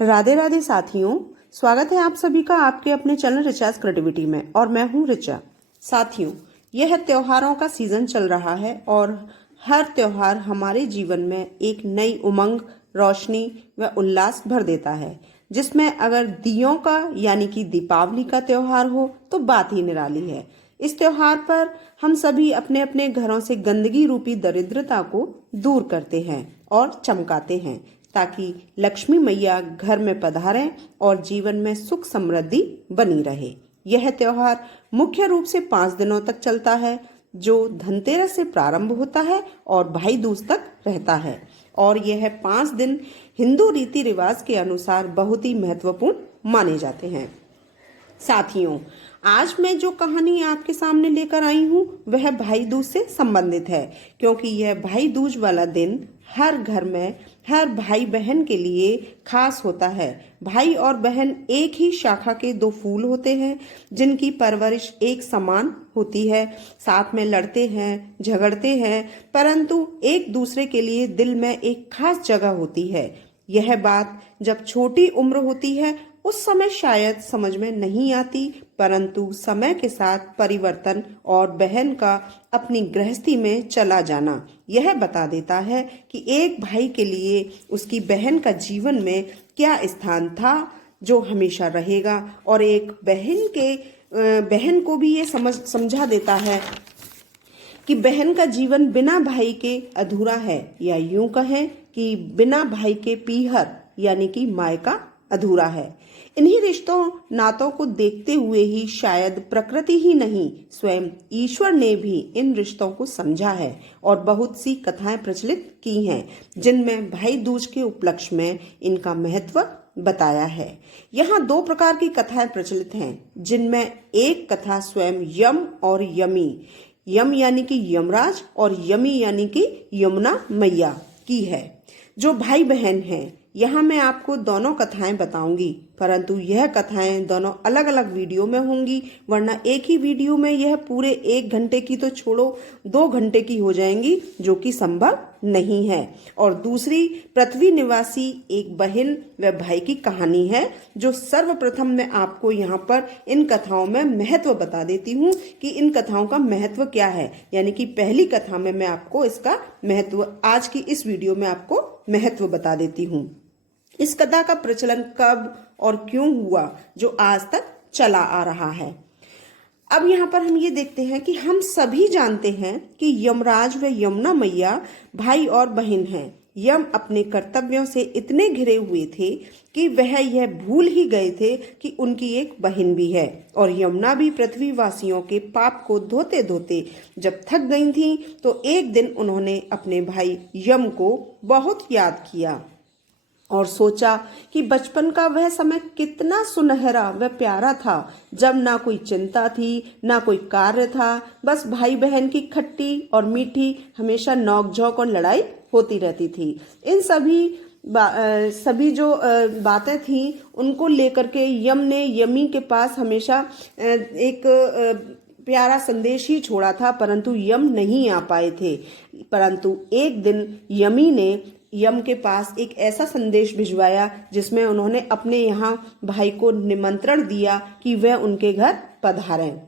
राधे राधे साथियों, स्वागत है आप सभी का आपके अपने चैनल रिचाज क्रिएटिविटी में। और मैं हूं रिचा। साथियों, यह त्योहारों का सीजन चल रहा है और हर त्योहार हमारे जीवन में एक नई उमंग, रोशनी व उल्लास भर देता है। जिसमें अगर दियों का यानी कि दीपावली का त्योहार हो तो बात ही निराली है। इस त्योहार पर हम सभी अपने अपने घरों से गंदगी रूपी दरिद्रता को दूर करते हैं और चमकाते हैं, ताकि लक्ष्मी मैया घर में पधारें और जीवन में सुख समृद्धि बनी रहे। यह त्योहार मुख्य रूप से 5 दिनों तक चलता है, जो धनतेरस से प्रारंभ होता है और भाई दूज तक रहता है। और यह 5 दिन हिंदू रीति रिवाज के अनुसार बहुत ही महत्वपूर्ण माने जाते हैं। साथियों, आज मैं जो कहानी आपके सामने लेकर आई हूँ वह भाई दूज से संबंधित है, क्योंकि यह भाई दूज वाला दिन हर घर में हर भाई बहन के लिए खास होता है। भाई और बहन एक ही शाखा के 2 फूल होते हैं, जिनकी परवरिश एक समान होती है। साथ में लड़ते हैं, झगड़ते हैं, परंतु एक दूसरे के लिए दिल में एक खास जगह होती है। यह बात जब छोटी उम्र होती है उस समय शायद समझ में नहीं आती, परंतु समय के साथ परिवर्तन और बहन का अपनी गृहस्थी में चला जाना यह बता देता है कि एक भाई के लिए उसकी बहन का जीवन में क्या स्थान था, जो हमेशा रहेगा। और एक बहन को भी ये समझा देता है कि बहन का जीवन बिना भाई के अधूरा है, या यूं कहें कि बिना भाई के पीहर यानी कि मायका अधूरा है। इन्हीं रिश्तों नातों को देखते हुए ही शायद प्रकृति ही नहीं, स्वयं ईश्वर ने भी इन रिश्तों को समझा है और बहुत सी कथाएं प्रचलित की हैं, जिनमें भाई दूज के उपलक्ष्य में इनका महत्व बताया है। यहाँ 2 प्रकार की कथाएं प्रचलित हैं, जिनमें एक कथा स्वयं यम और यमी, यम यानी कि यमराज और यमी यानी कि यमुना मैया की है, जो भाई बहन हैं। यहाँ मैं आपको दोनों कथाएं बताऊंगी, परंतु यह कथाएं दोनों अलग अलग वीडियो में होंगी, वरना एक ही वीडियो में यह पूरे 1 घंटे की तो छोड़ो 2 घंटे की हो जाएंगी, जो कि संभव नहीं है। और दूसरी पृथ्वी निवासी एक बहन व भाई की कहानी है, जो सर्वप्रथम मैं आपको यहाँ पर इन कथाओं में महत्व बता देती हूँ कि इन कथाओं का महत्व क्या है। यानी कि पहली कथा में मैं आपको इसका महत्व आज की इस वीडियो में आपको महत्व बता देती हूँ। इस कथा का प्रचलन कब और क्यों हुआ, जो आज तक चला आ रहा है। अब यहाँ पर हम ये देखते हैं कि हम सभी जानते हैं कि यमराज व यमुना मैया भाई और बहन हैं। यम अपने कर्तव्यों से इतने घिरे हुए थे कि वह यह भूल ही गए थे कि उनकी एक बहन भी है, और यमुना भी पृथ्वीवासियों के पाप को धोते धोते जब थक गई थी, तो एक दिन उन्होंने अपने भाई यम को बहुत याद किया और सोचा कि बचपन का वह समय कितना सुनहरा व प्यारा था, जब ना कोई चिंता थी, ना कोई कार्य था, बस भाई बहन की खट्टी और मीठी हमेशा नोक-झोंक और लड़ाई होती रहती थी। इन सभी जो बातें थी उनको लेकर के यम ने यमी के पास हमेशा एक प्यारा संदेश ही छोड़ा था, परंतु यम नहीं आ पाए थे। परंतु एक दिन यमी ने यम के पास एक ऐसा संदेश भिजवाया, जिसमें उन्होंने अपने यहाँ भाई को निमंत्रण दिया कि वह उनके घर पधारें।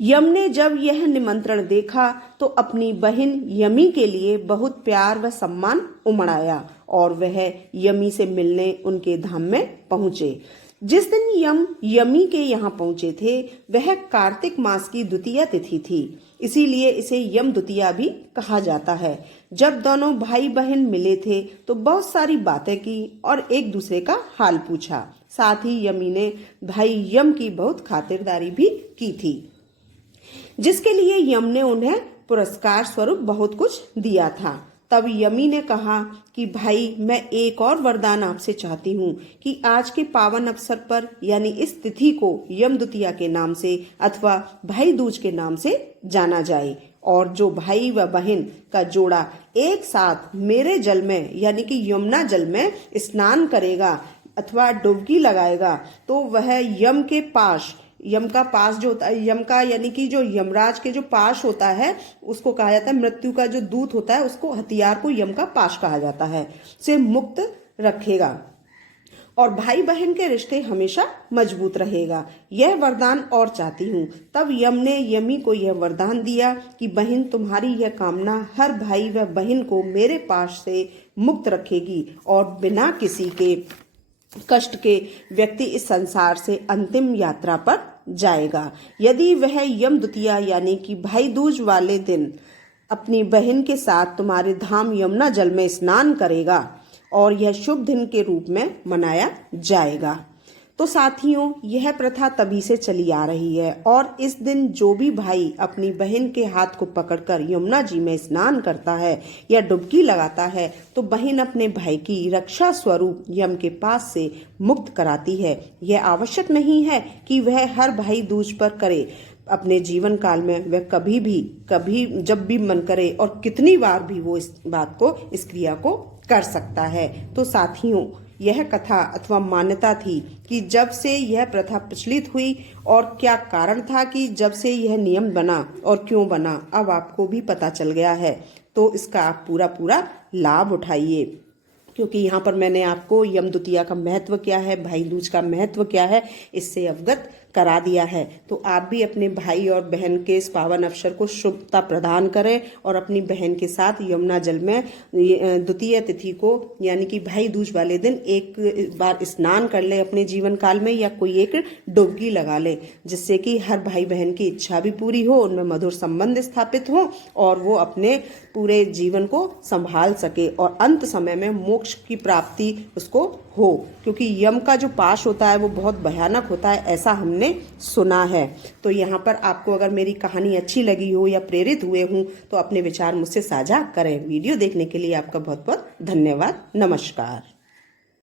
यम ने जब यह निमंत्रण देखा तो अपनी बहन यमी के लिए बहुत प्यार व सम्मान उमड़ाया और वह यमी से मिलने उनके धाम में पहुंचे। जिस दिन यम यमी के यहाँ पहुंचे थे वह कार्तिक मास की द्वितीया तिथि थी, इसीलिए इसे यम द्वितीया भी कहा जाता है। जब दोनों भाई बहन मिले थे तो बहुत सारी बातें की और एक दूसरे का हाल पूछा। साथ ही यमी ने भाई यम की बहुत खातिरदारी भी की थी, जिसके लिए यम ने उन्हें पुरस्कार स्वरूप बहुत कुछ दिया था। तब यमी ने कहा कि भाई, मैं एक और वरदान आपसे चाहती हूँ कि आज के पावन अवसर पर यानी इस तिथि को यम द्वितीया के नाम से अथवा भाई दूज के नाम से जाना जाए, और जो भाई व बहन का जोड़ा एक साथ मेरे जल में यानी कि यमुना जल में स्नान करेगा अथवा डुबकी लगाएगा, तो वह यम के पास, यम का पास जो होता है, यम का यानी कि जो यमराज के जो पाश होता है उसको कहा जाता है, मृत्यु का जो दूत होता है उसको, हथियार को यम का पाश कहा जाता है, से मुक्त रखेगा। और भाई बहन के रिश्ते हमेशा मजबूत रहेगा। यह वरदान और चाहती हूँ। तब यम ने यमी को यह वरदान दिया कि बहन, तुम्हारी यह कामना हर भाई व बहन को मेरे पास से मुक्त रखेगी और बिना किसी के कष्ट के व्यक्ति इस संसार से अंतिम यात्रा पर जाएगा। यदि वह यम द्वितीया यानी कि भाई दूज वाले दिन अपनी बहन के साथ तुम्हारे धाम यमुना जल में स्नान करेगा और यह शुभ दिन के रूप में मनाया जाएगा। तो साथियों, यह प्रथा तभी से चली आ रही है और इस दिन जो भी भाई अपनी बहन के हाथ को पकड़कर यमुना जी में स्नान करता है या डुबकी लगाता है तो बहन अपने भाई की रक्षा स्वरूप यम के पास से मुक्त कराती है। यह आवश्यक नहीं है कि वह हर भाई दूज पर करे। अपने जीवन काल में वह कभी जब भी मन करे और कितनी बार भी वो इस बात को, इस क्रिया को कर सकता है। तो साथियों, यह कथा अथवा मान्यता थी कि जब से यह प्रथा प्रचलित हुई और क्या कारण था कि जब से यह नियम बना और क्यों बना, अब आपको भी पता चल गया है। तो इसका आप पूरा लाभ उठाइए, क्योंकि यहाँ पर मैंने आपको यम द्वितीया का महत्व क्या है, भाई दूज का महत्व क्या है, इससे अवगत करा दिया है। तो आप भी अपने भाई और बहन के इस पावन अवसर को शुभता प्रदान करें और अपनी बहन के साथ यमुना जल में द्वितीय तिथि को यानी कि भाई दूज वाले दिन एक बार स्नान कर ले अपने जीवन काल में, या कोई एक डुबकी लगा ले, जिससे कि हर भाई बहन की इच्छा भी पूरी हो, उनमें मधुर संबंध स्थापित हो और वो अपने पूरे जीवन को संभाल सके और अंत समय में मोक्ष की प्राप्ति उसको हो। क्योंकि यम का जो पाश होता है वो बहुत भयानक होता है, ऐसा हमने सुना है। तो यहाँ पर आपको अगर मेरी कहानी अच्छी लगी हो या प्रेरित हुए हूँ तो अपने विचार मुझसे साझा करें। वीडियो देखने के लिए आपका बहुत बहुत धन्यवाद। नमस्कार।